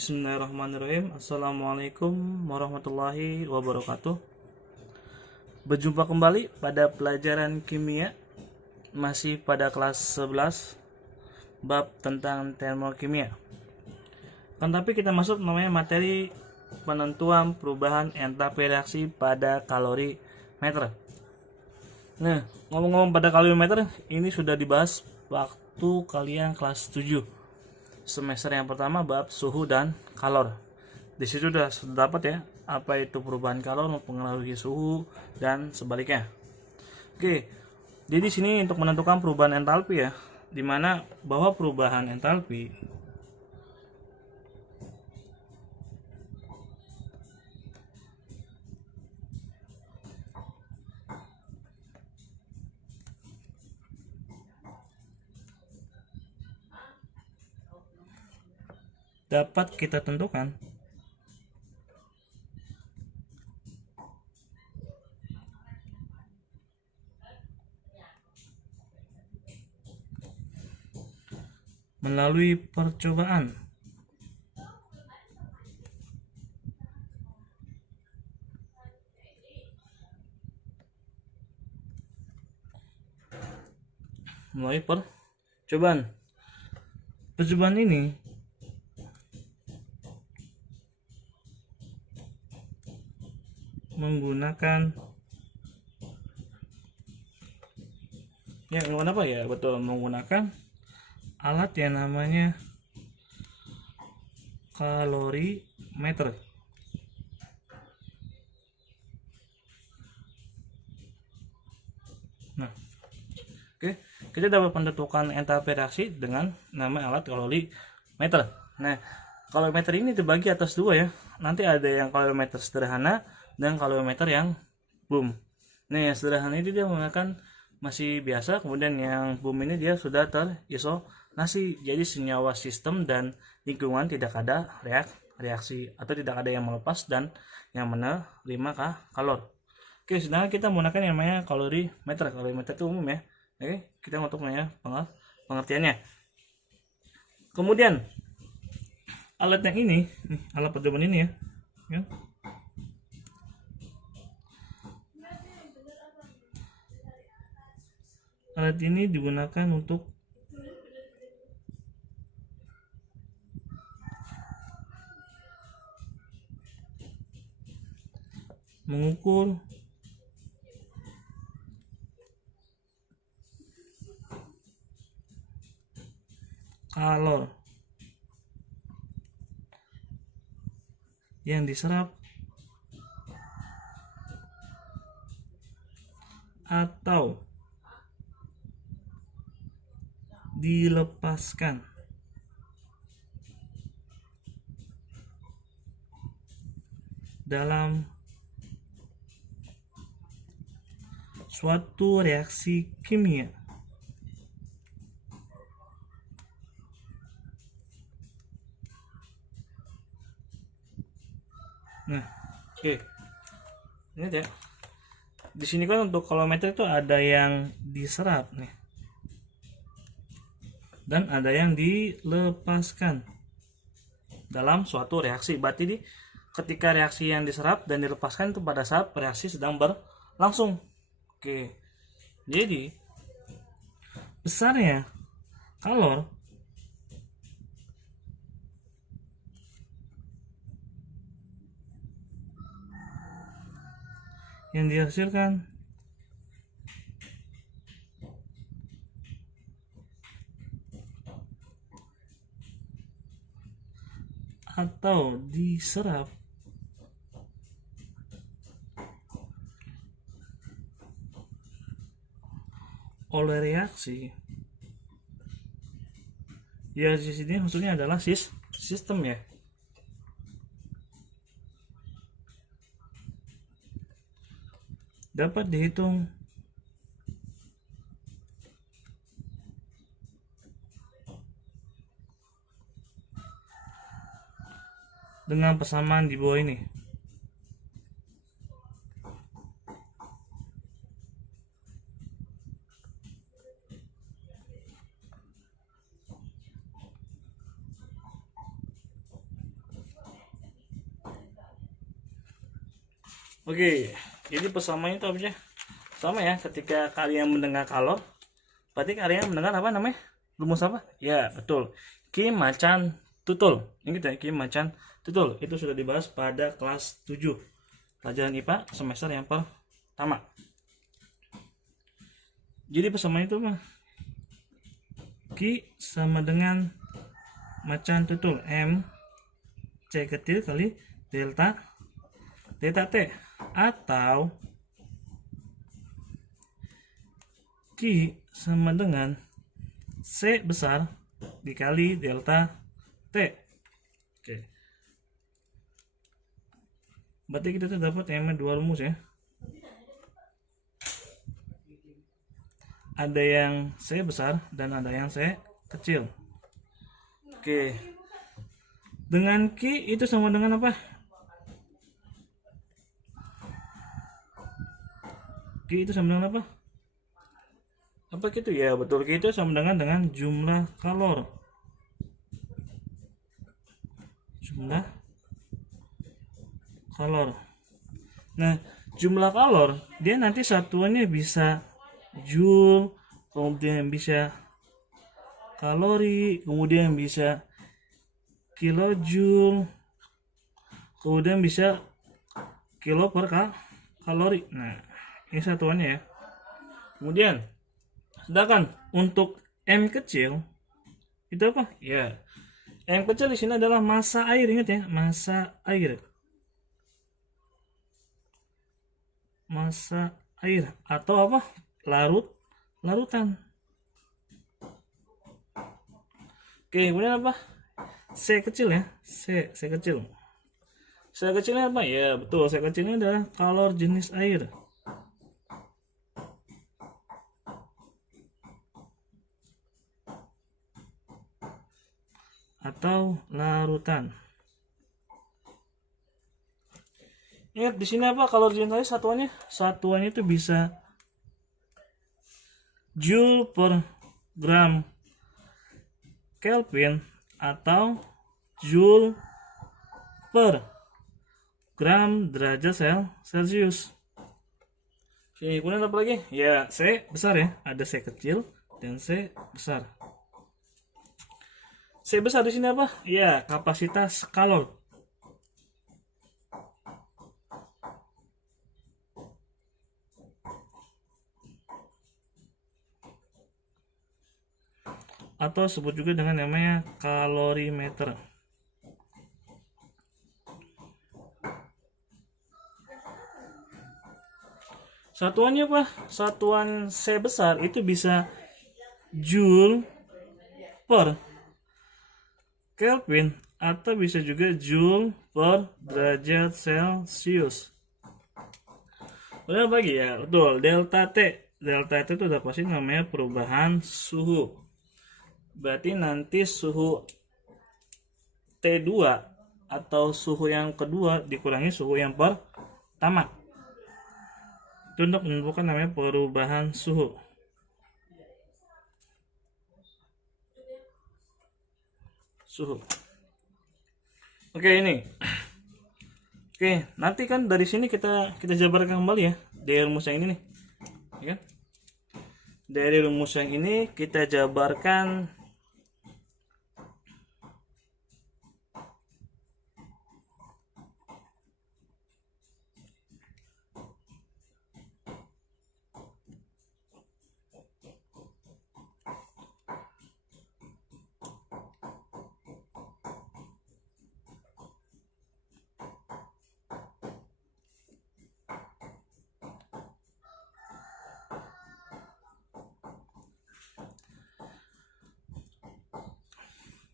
Bismillahirrahmanirrahim. Assalamualaikum warahmatullahi wabarakatuh. Berjumpa kembali pada pelajaran kimia, masih pada kelas 11, bab tentang termokimia. Tapi kita masuk namanya materi penentuan perubahan entalpi reaksi pada kalorimeter. Nah, ngomong-ngomong pada kalorimeter, ini sudah dibahas waktu kalian kelas 7 semester yang pertama bab suhu dan kalor. Di situ sudah dapat ya apa itu perubahan kalor mempengaruhi suhu dan sebaliknya. Oke, jadi di sini untuk menentukan perubahan entalpi ya, dimana bahwa perubahan entalpi dapat kita tentukan melalui percobaan. Melalui percobaan. Percobaan ini menggunakan menggunakan alat yang namanya kalorimeter. Nah, oke, kita dapat menentukan entalpi reaksi dengan nama alat kalorimeter. Nah, kalorimeter ini dibagi atas dua ya. Nanti ada yang kalorimeter sederhana dan kalorimeter yang boom. Nah, yang sederhana itu dia menggunakan masih biasa, kemudian yang boom ini dia sudah terisolasi. Jadi senyawa sistem dan lingkungan tidak ada reaksi atau tidak ada yang melepas dan yang menerima kalor. Oke, sedangkan kita menggunakan yang namanya kalorimeter. Kalorimeter itu umum ya. Oke, kita untuk pengertiannya. Kemudian alat yang ini, alat percobaan ini ya. Alat ini digunakan untuk mengukur kalor yang diserap atau dilepaskan dalam suatu reaksi kimia. Nah, oke. Ini ya. Di sini kan untuk kalorimeter itu ada yang diserap nih. Dan ada yang dilepaskan dalam suatu reaksi. Berarti ketika reaksi yang diserap dan dilepaskan itu pada saat reaksi sedang berlangsung. Oke. Jadi besarnya kalor yang dihasilkan atau diserap oleh reaksi ya, di sini maksudnya adalah sistem ya. Dapat dihitung dengan persamaan di bawah ini. Oke, jadi persamaannya itu apa sih? Sama ya, ketika kalian mendengar kalor, berarti kalian mendengar apa namanya? Rumus apa? Ya, betul. Ki macan tutul. Ini ya, Ki macan tutul. Itu sudah dibahas pada kelas 7. Pelajaran IPA semester yang pertama. Jadi persamaan itu apa? Ki sama dengan macan tutul. M C kecil kali delta T. Atau Q sama dengan C besar dikali delta T. Oke. Berarti kita tuh dapat yang dua rumus ya. Ada yang C besar dan ada yang C kecil. Oke. Dengan Q itu sama dengan apa? Q itu sama dengan apa? Apa gitu ya? Betul, Q itu sama dengan jumlah kalor. Jumlah kalor. Nah, jumlah kalor dia nanti satuannya bisa joule, kemudian bisa kalori, kemudian bisa kilojoule, kemudian bisa kilo per kalori. Nah, ini satuannya ya. Kemudian sedangkan untuk M kecil itu apa? Ya, M kecil di sini adalah massa air, ingat ya, massa air. Massa air atau apa? Larutan. Oke, kemudian apa? C kecil ya. C kecil. C kecilnya apa? Ya, betul. C kecilnya adalah kalor jenis air. Atau larutan. Ingat di sini apa? Kalor jenis air satuannya? Satuannya itu bisa joule per gram Kelvin atau joule per gram derajat Celcius. Oke, kemudian apa lagi? Ya, C besar ya. Ada C kecil dan C besar. C besar di sini apa? Ya, kapasitas kalor. Atau sebut juga dengan namanya kalorimeter. Satuannya apa? Satuan C besar itu bisa joule per Kelvin atau bisa juga joule per derajat Celcius. Udah bagi ya, betul. Delta T. Delta T itu udah pasti namanya perubahan suhu. Berarti nanti suhu T2 atau suhu yang kedua dikurangi suhu yang pertama. Itu untuk menentukan namanya perubahan suhu. Oke, ini. Oke, nanti kan dari sini kita jabarkan kembali ya dari rumus yang ini nih. Ya. Dari rumus yang ini kita jabarkan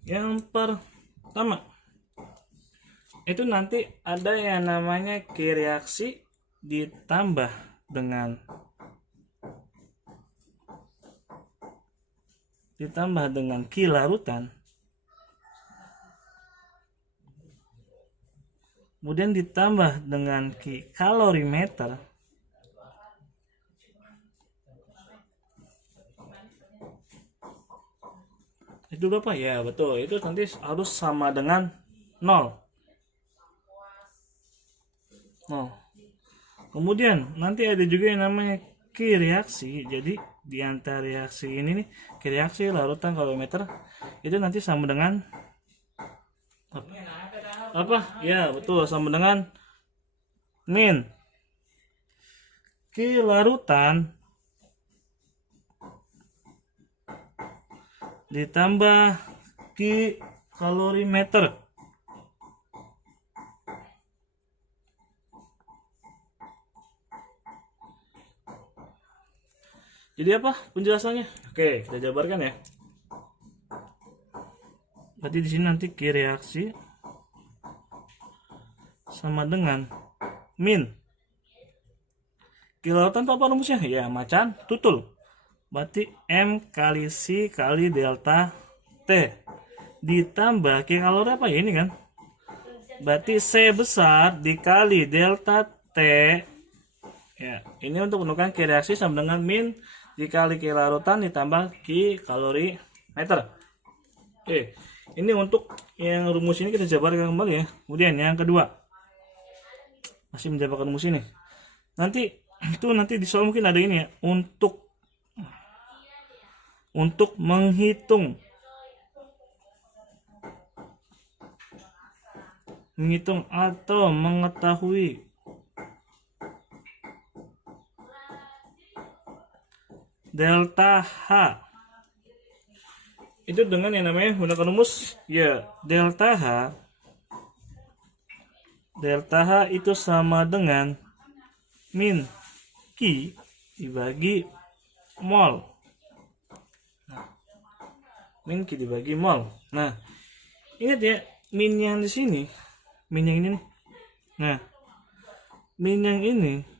yang pertama. Itu nanti ada yang namanya Q reaksi ditambah dengan Q larutan, kemudian ditambah dengan Q kalorimeter, itu berapa ya? Betul, itu nanti harus sama dengan 0. Kemudian nanti ada juga yang namanya Ki reaksi. Jadi di antara reaksi ini nih, Ki reaksi larutan kalorimeter itu nanti sama dengan apa? Ya, betul, sama dengan min Ki larutan ditambah Ki kalorimeter. Jadi apa penjelasannya? Oke, kita jabarkan ya. Berarti di sini nanti Ki reaksi sama dengan min Ki larutan apa rumusnya? Ya, macan tutul. Berarti M kali C kali delta T ditambah Ki kalori apa ya ini kan? Berarti C besar dikali delta T. Ya, ini untuk menentukan Ki reaksi sama dengan min dikali Ki larutan ditambah Ki kalorimeter. Oke, ini untuk yang rumus ini kita jabarkan kembali ya. Kemudian yang kedua, masih menjabarkan rumus ini. Nanti itu nanti di soal mungkin ada ini ya, untuk menghitung atau mengetahui delta H itu dengan yang namanya menggunakan rumus ya, delta H itu sama dengan min Q dibagi mol. Min Q dibagi mol. Nah, ingat ya, min yang di sini, min yang ini nih. Nah, min yang ini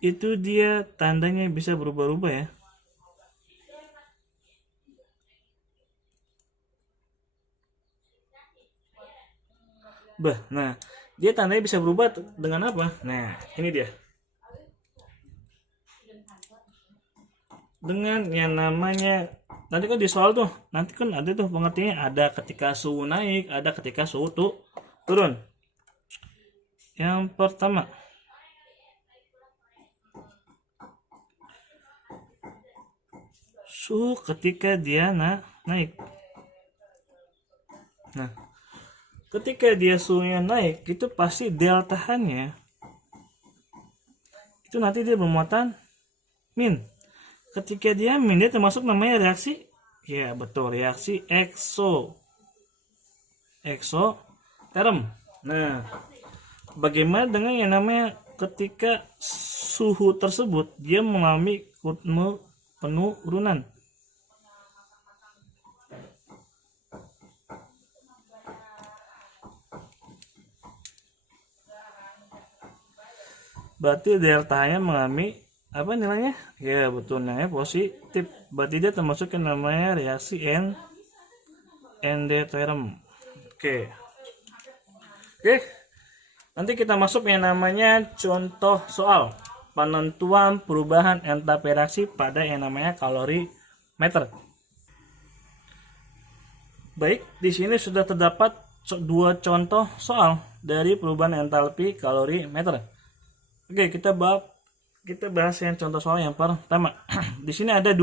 itu dia tandanya bisa berubah-ubah ya. Nah, dia tandanya bisa berubah dengan apa? Nah, ini dia. Dengan yang namanya, nanti kan di soal tuh, nanti kan ada tuh pengertiannya, ada ketika suhu naik, ada ketika suhu tuh turun. Yang pertama, suhu ketika dia naik. Nah, ketika dia suhunya naik, itu pasti deltahannya itu nanti dia bermuatan min. Ketika dia min, dia termasuk namanya reaksi, ya betul, reaksi eksoterm. Nah, bagaimana dengan yang namanya ketika suhu tersebut dia mengalami penurunan? Berarti deltanya mengalami apa nilainya? Ya betul, nilainya positif. Berarti dia termasuk yang namanya reaksi endotherm. Oke. Nanti kita masuk yang namanya contoh soal penentuan perubahan entalpi reaksi pada yang namanya kalorimeter. Baik, di sini sudah terdapat dua contoh soal dari perubahan entalpi kalorimeter. Oke, kita bahas yang contoh soal yang pertama. Di sini ada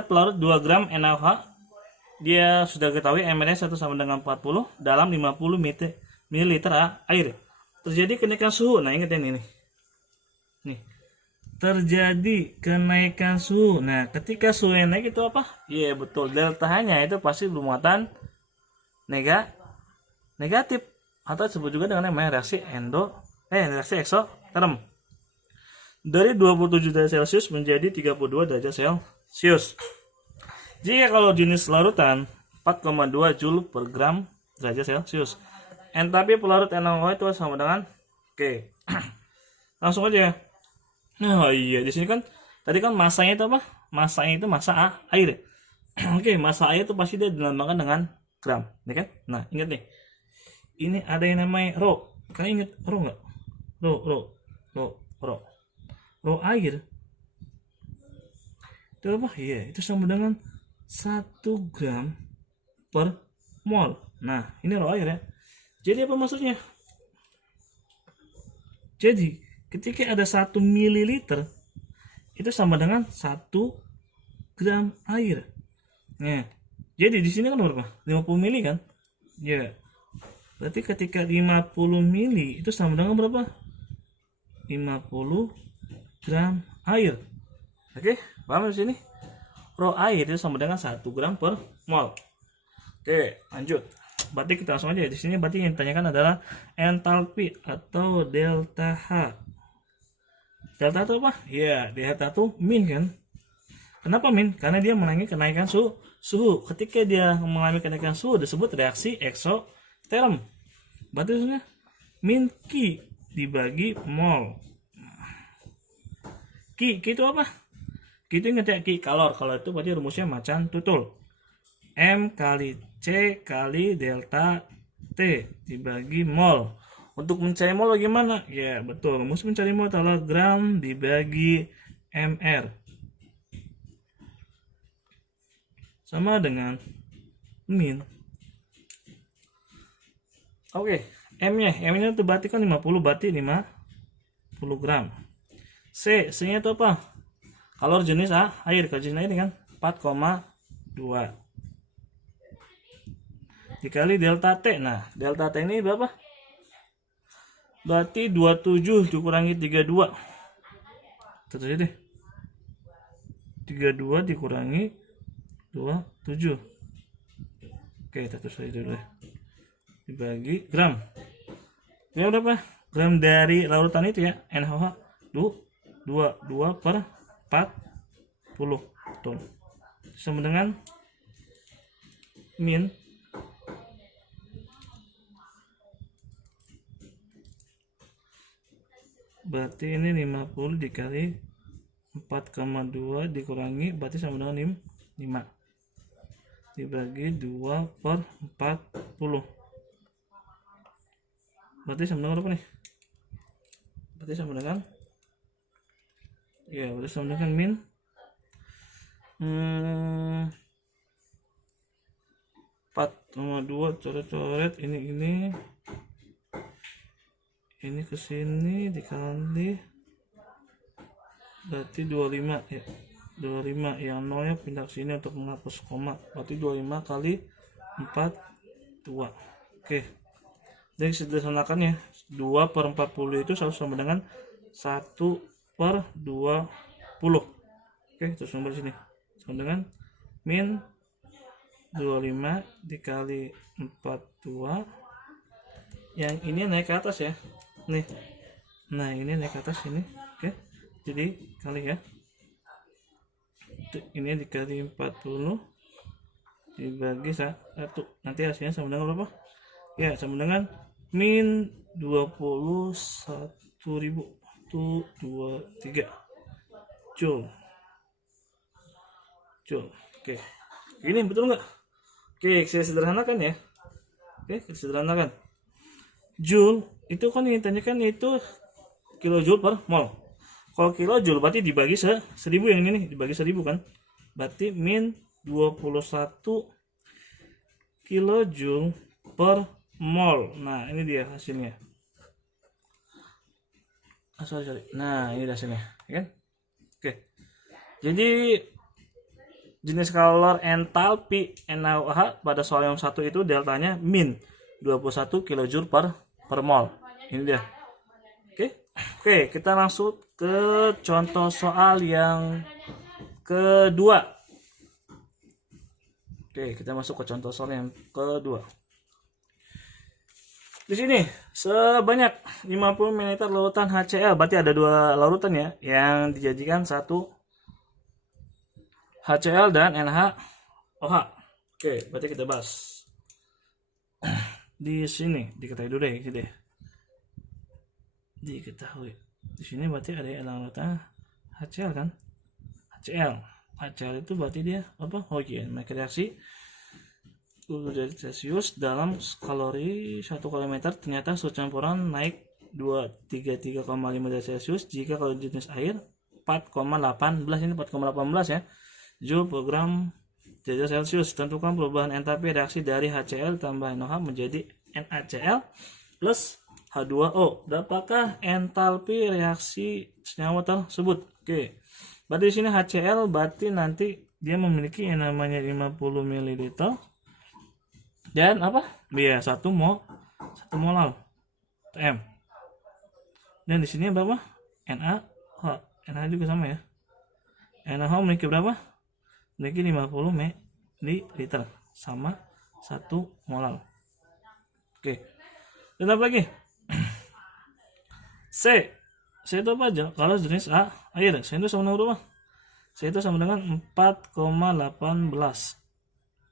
pelarut 2 gram NaOH. Dia sudah ketahui mR 1 sama dengan 40 dalam 50 ml air. Terjadi kenaikan suhu. Nah, ingat ini nih. Nih. Terjadi kenaikan suhu. Nah, ketika suhu yang naik itu apa? Iya, betul. Delta-nya itu pasti bermuatan negatif atau disebut juga dengan namanya reaksi reaksi eksoterm. Dari 27 derajat Celcius menjadi 32 derajat Celcius. Jika kalau jenis larutan 4,2 Joule per gram derajat Celcius. Entalpi pelarut NaOH itu sama dengan oke. Langsung aja. Nah, iya, di sini kan tadi kan masanya itu apa? Masanya itu massa air. Oke, massa air itu pasti dia dilambangkan dengan gram, ya kan? Nah, ingat nih. Ini ada yang namanya rho. Kalian ingat rho enggak? Rho air. Itu apa? Iya, itu sama dengan 1 gram per mol. Nah, ini rho air ya. Jadi apa maksudnya? Jadi ketika ada 1 mililiter itu sama dengan 1 gram air. Nah, jadi di sini kan berapa? 50 mili kan? Ya. Berarti ketika 50 mili itu sama dengan berapa? 50 gram air. Oke, paham di sini? Rho air itu sama dengan 1 gram per mol. Oke, lanjut. Berarti kita langsung aja. Di sini berarti yang ditanyakan adalah entalpi atau delta H. Delta itu apa? Ya, delta itu min kan? Kenapa min? Karena dia mengalami kenaikan suhu. Ketika dia mengalami kenaikan suhu disebut reaksi eksoterm. Berarti maksudnya min Q dibagi mol. Q itu apa? Q itu ingat ya, Q kalor. Kalau itu berarti rumusnya macan tutul. M kali C kali delta T dibagi mol. Untuk mencari mol bagaimana? Ya betul, rumus mencari mol adalah gram dibagi mr sama dengan min. Oke, M-nya itu berarti kan 50, berarti 50 gram. C-nya itu apa? Kalor jenis air, kalau jenis air kan 4,2 dikali delta T. Nah, delta T ini berapa? Berarti 27 dikurangi 32. Tentu saja deh. 32 dikurangi 27. Oke, tentu saja dulu ya. Dibagi gram. Ini berapa? Gram dari larutan itu ya, NaOH 2 per 40. Betul. Sama dengan min berarti ini 50 dikali 4,2 dikurangi berarti sama dengan 5 dibagi 2 per 40 berarti sama dengan apa nih? Berarti sama dengan ya, berarti sama dengan min 4,2 coret-coret ini ke sini dikali berarti 25 ya. 25 yang nolnya pindah ke sini untuk menghapus koma. Berarti 25 kali 42. Oke. Dan sederhanakan ya. 2 per 40 itu sama dengan 1 per 20. Oke, terus nomor sini. Sama dengan min 25 dikali 42. Yang ini naik ke atas ya. Nih. Nah, ini naik ke atas ini. Oke. Jadi kali ya. Ini dikali 40 dibagi 1. Nanti hasilnya sama dengan berapa? Ya, sama dengan min 21.123 joule. Oke. Ini betul nggak? Oke, saya sederhanakan ya. Oke, kita sederhanakan. Joule itu kan yang ditanyakan itu kilojoule per mol. Kalau kilojoule berarti dibagi 1000 yang ini nih, dibagi 1000 kan. Berarti min 21 kilojoule per mol. Nah, ini dia hasilnya. Sorry. Nah, ini hasilnya, ya kan? Oke. Jadi jenis kalor entalpi NaOH pada soal yang 1 itu deltanya min 21 kilojoule per mol. Ini dia. Oke, kita langsung ke contoh soal yang kedua. Oke, kita masuk ke contoh soal yang kedua. Di sini sebanyak 50 ml larutan HCl, berarti ada 2 larutan ya, yang dijadikan satu HCl dan NaOH. Oke, berarti kita bahas. Di sini diketahui dulu deh, gitu deh. Diketahui. Di sini berarti ada larutan HCl kan? HCl itu berarti dia apa? Oh iya, mereka reaksi derajat Celcius dalam kalori 1 km ternyata suhu campuran naik 233,5 derajat Celcius jika kalau jenis air 4,18 ini 4,18 ya Joule per gram derajat Celcius. Tentukan perubahan entalpi reaksi dari HCl tambah NaOH menjadi NaCl plus H2O. Berapakah entalpi reaksi senyawa tersebut? Oke. Berarti di sini HCl berarti nanti dia memiliki yang namanya 50 ml dan apa? Iya, 1 molal M. Dan di sini berapa? NaOH. NaOH juga sama ya. NaOH memiliki berapa? Memiliki 50 ml sama 1 molal. Oke. Dan apa lagi? C itu apa aja? Kalau jenis A, air. C itu sama dengan berapa? C itu sama dengan 4,18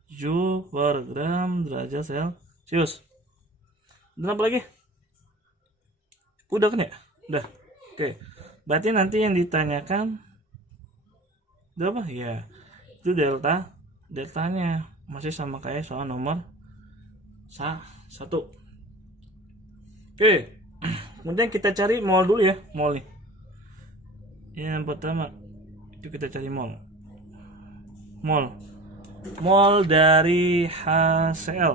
Joule per gram derajat Celcius. Dan apa lagi? Udah kan ya? Udah. Oke. Berarti nanti yang ditanyakan berapa? Ya, itu deltanya masih sama kayak soal nomor 1. Oke. Kemudian kita cari mol dulu ya, mol nih. Yang pertama itu kita cari mol dari HCl.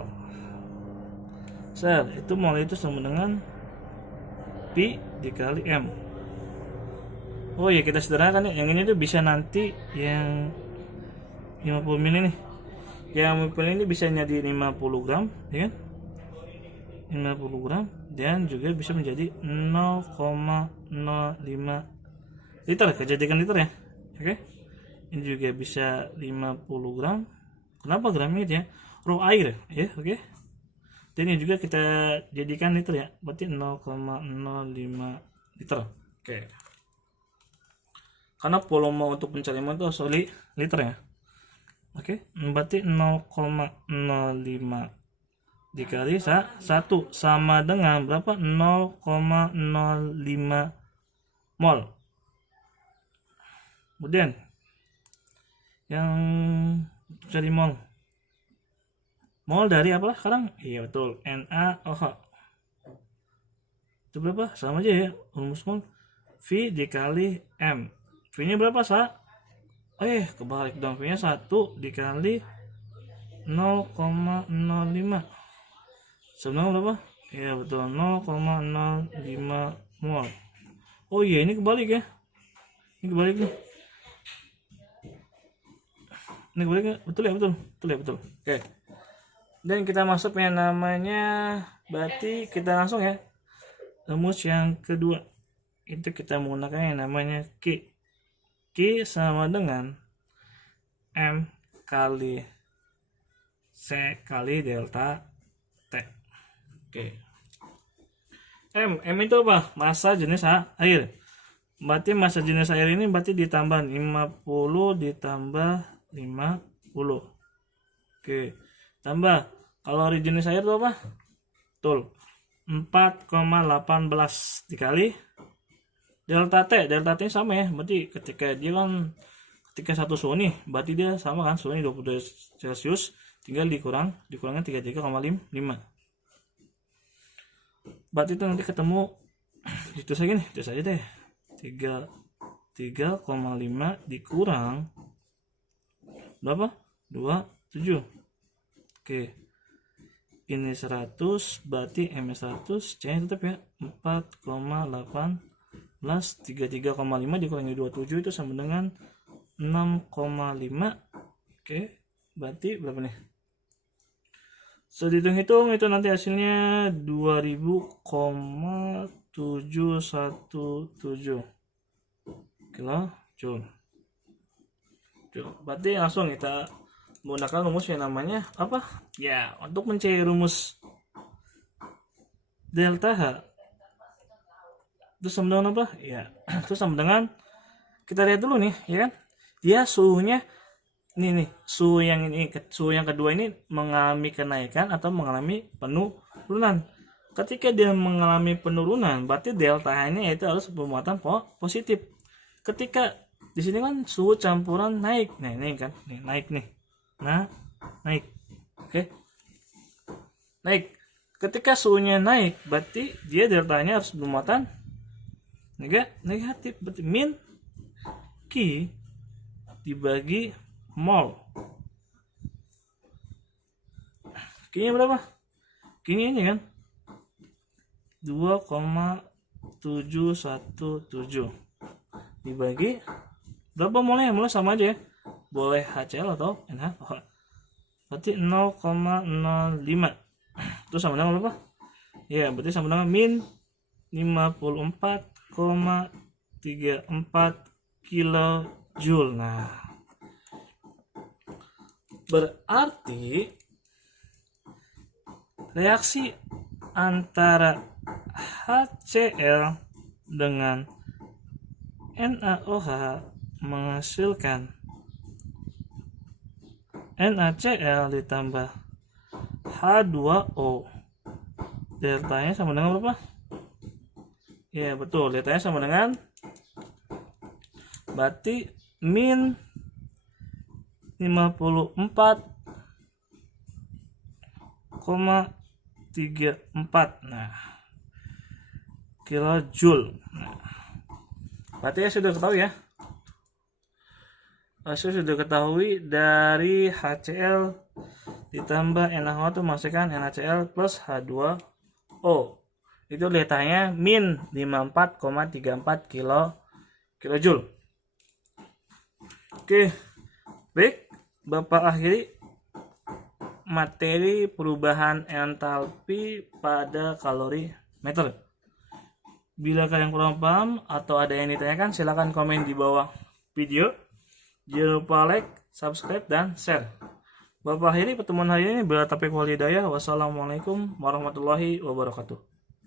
Itu mol itu sama dengan Pi dikali M. Oh ya, kita sederhanakan ya. Yang ini tuh bisa nanti yang 50 ml nih. Yang 50 ini bisa jadi 50 gram, ya kan? 50 gram dan juga bisa menjadi 0,05 liter, kejadian liter ya. Oke. Ini juga bisa 50 gram. Kenapa gramnya ya? Roh air ya, oke. Dan ini juga kita jadikan liter ya. Berarti 0,05 liter. Oke. Karena volume untuk pencarian itu harus liter ya. Oke, berarti 0,05 dikali 1 sama dengan berapa? 0,05 mol. Kemudian yang cari mol dari apa sekarang? Iya betul, NaOH. Itu berapa? Sama aja ya, rumus mol V dikali M. V nya berapa kebalik dong, V nya 1 dikali 0,05 sebenarnya berapa? Ya betul, 0,05 mol. Oh iya, ini kebalik ya. Ini kebalik nih. Ini kebalik ya? Betul ya, betul. Oke. Dan kita masuk yang namanya, berarti kita langsung ya. Rumus yang kedua. Itu kita menggunakan yang namanya Q. Q sama dengan M kali C kali delta T. Oke. M itu apa? Massa jenis air. Berarti massa jenis air ini berarti ditambah 50 ditambah 50. Oke. Tambah kalori jenis air itu apa? Betul. 4,18 dikali delta T. Delta T sama ya. Berarti ketika satu suhu nih, berarti dia sama kan, suhunya 20 derajat Celcius, tinggal dikurangin 33,5. Berarti itu nanti ketemu itu saja nih, itu saja deh. 3,5 dikurang berapa? 27. Oke. Ini 100, berarti M 100, C tetap ya 4,18 33,5 dikurangi 27 itu sama dengan 6,5. Oke, berarti berapa nih? So dihitung itu nanti hasilnya 2000,717 kilojoule. Berarti langsung kita menggunakan rumus yang namanya apa? Ya, untuk mencari rumus delta H itu sama dengan apa? Ya, itu sama dengan, kita lihat dulu nih, ya kan? Dia suhunya nih, suhu yang kedua ini mengalami kenaikan atau mengalami penurunan. Ketika dia mengalami penurunan, berarti delta H-nya yaitu harus bermuatan positif. Ketika di sini kan suhu campuran naik. Nah, ini kan, naik nih. Nah, naik. Oke. Naik. Ketika suhunya naik, berarti dia deltanya harus bermuatan negatif. Berarti min Q dibagi mol. Q-nya berapa? Q-nya ini kan 2,717 dibagi berapa molnya? Molnya sama aja ya, boleh HCl atau NH. Berarti 0,05 itu sama dengan berapa? Ya, berarti sama dengan min 54,34 kilojoule. Nah, berarti reaksi antara HCl dengan NaOH menghasilkan NaCl ditambah H2O. Deltanya sama dengan berapa? Ya betul, deltanya sama dengan, berarti min 54,34. Nah, kilojoule. Nah, berarti ya sudah ketahui ya. Sudah ketahui dari HCl ditambah NaOH itu menghasilkan NaCl plus H2O. Itu deltanya min 54,34 kilojoule. Oke, baik, Bapak akhiri materi perubahan entalpi pada kalorimeter. Bila kalian kurang paham atau ada yang ditanyakan, silakan komen di bawah video. Jangan lupa like, subscribe, dan share. Bapak akhiri pertemuan hari ini. Bila taufiq wal hidayah. Wassalamualaikum warahmatullahi wabarakatuh.